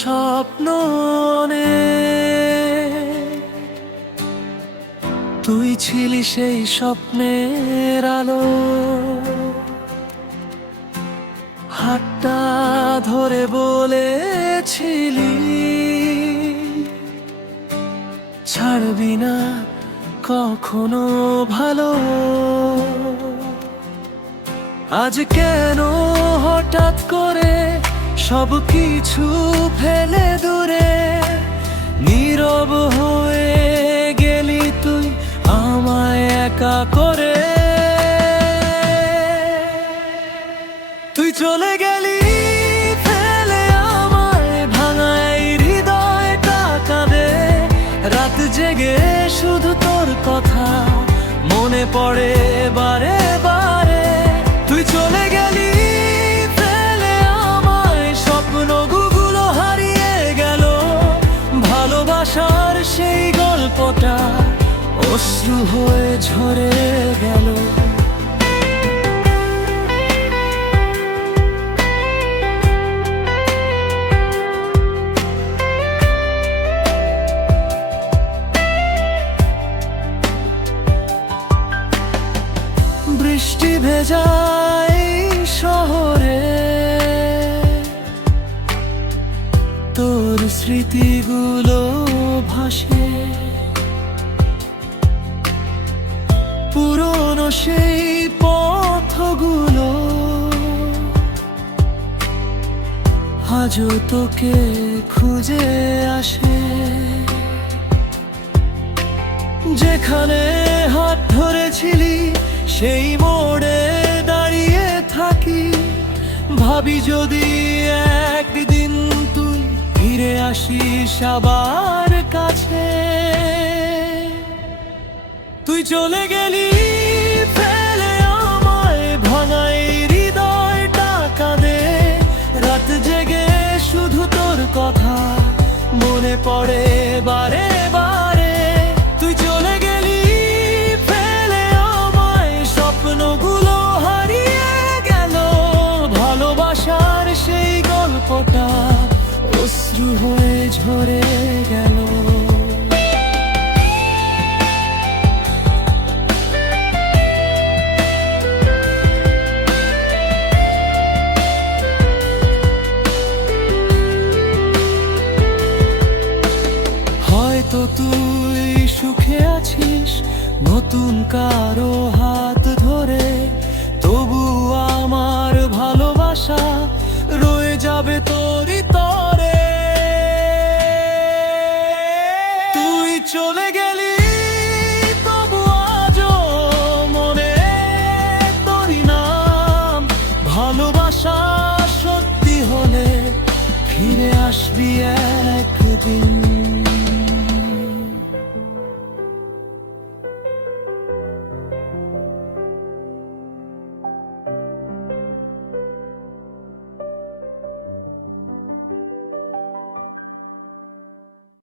স্বপ্ন তুই ছিলি সেই স্বপ্নের আলো। হাতটা ধরে বলেছিলি ছাড়বি না কখনো ভালো। আজ কেন হঠাৎ করে সব কিছু ফেলে দূরে নীরব হয়ে গেলি তুই আমায় একা করে। তুই চলে গেলি ফেলে আমায় ভাঙা এই হৃদয়টা কাঁদে। রাত জেগে শুধু তোর কথা মনে পড়ে বারে বারে। তুই চলে গেলি ফেলে আমায় স্বপ্নগুলো হারিয়ে গেল। ভালোবাসার সেই গল্পটা অশ্রু হয়ে ঝরে গেল। বৃষ্টি ভেজায় শহরে তোর স্মৃতিগুলো ভাসে। পুরনো সেই পথগুলো আজও তোকে খুঁজে আসে। যেখানে হাত ধরেছিলি সেই মোড়ে দাঁড়িয়ে থাকি। ভাবি যদি একদিন তুই ফিরে আসিস আবার কাছে। তুই চলে গেলি ফেলে আমায় ভাঙা এই হৃদয়টা কাঁদে। রাত জেগে শুধু তোর কথা মনে পড়ে বারে বারে। তুই চলে গেলি ফেলে আমায় স্বপ্নগুলো হারিয়ে গেল। ভালোবাসার সেই গল্পটা অশ্রু হয়ে ঝরে গেল। হয়তো তুই সুখে আছিস নতুন কারো হাত ধরে। তবু আমার ভালোবাসা রয়ে যাবে তোরই